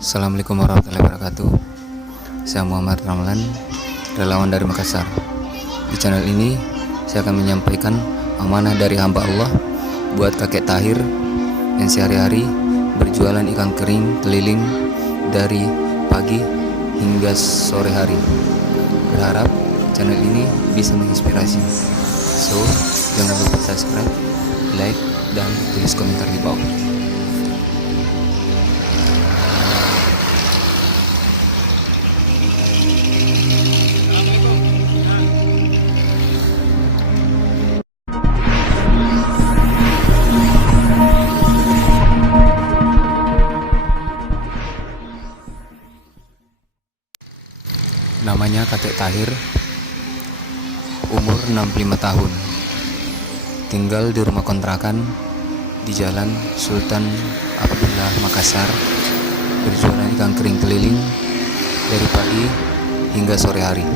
Assalamualaikum warahmatullahi wabarakatuh. Saya Muhammad Ramlan, relawan dari Makassar. Di channel ini saya akan menyampaikan amanah dari hamba Allah buat kakek Tahir yang sehari-hari berjualan ikan kering keliling dari pagi hingga sore hari. Berharap channel ini bisa menginspirasi. So, jangan lupa subscribe, like, dan tulis komentar di bawah. Namanya kakek Tahir, umur 65 tahun, tinggal di rumah kontrakan di Jalan Sultan Abdullah, Makassar, berjualan ikan kering keliling dari pagi hingga sore hari.